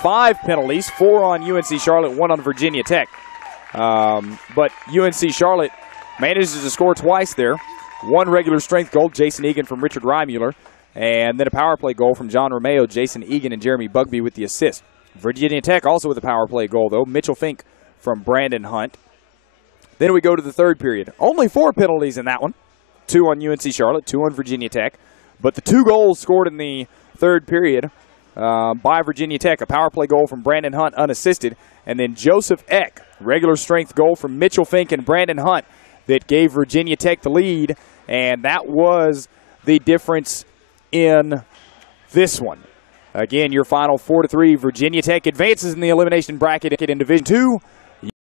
5 penalties, 4 on UNC Charlotte, 1 on Virginia Tech. But UNC Charlotte manages to score twice there. 1 regular strength goal, Jason Egan from Richard Reimuller. And then a power play goal from John Romeo, Jason Egan, and Jeremy Bugby with the assist. Virginia Tech also with a power play goal, though. Mitchell Fink from Brandon Hunt. Then we go to the third period. Only 4 penalties in that one. 2 on UNC Charlotte, 2 on Virginia Tech. But the 2 goals scored in the third period by Virginia Tech, a power play goal from Brandon Hunt unassisted, and then Joseph Eck, regular strength goal from Mitchell Fink and Brandon Hunt that gave Virginia Tech the lead, and that was the difference in this one. Again, your final 4-3, Virginia Tech advances in the elimination bracket in Division II.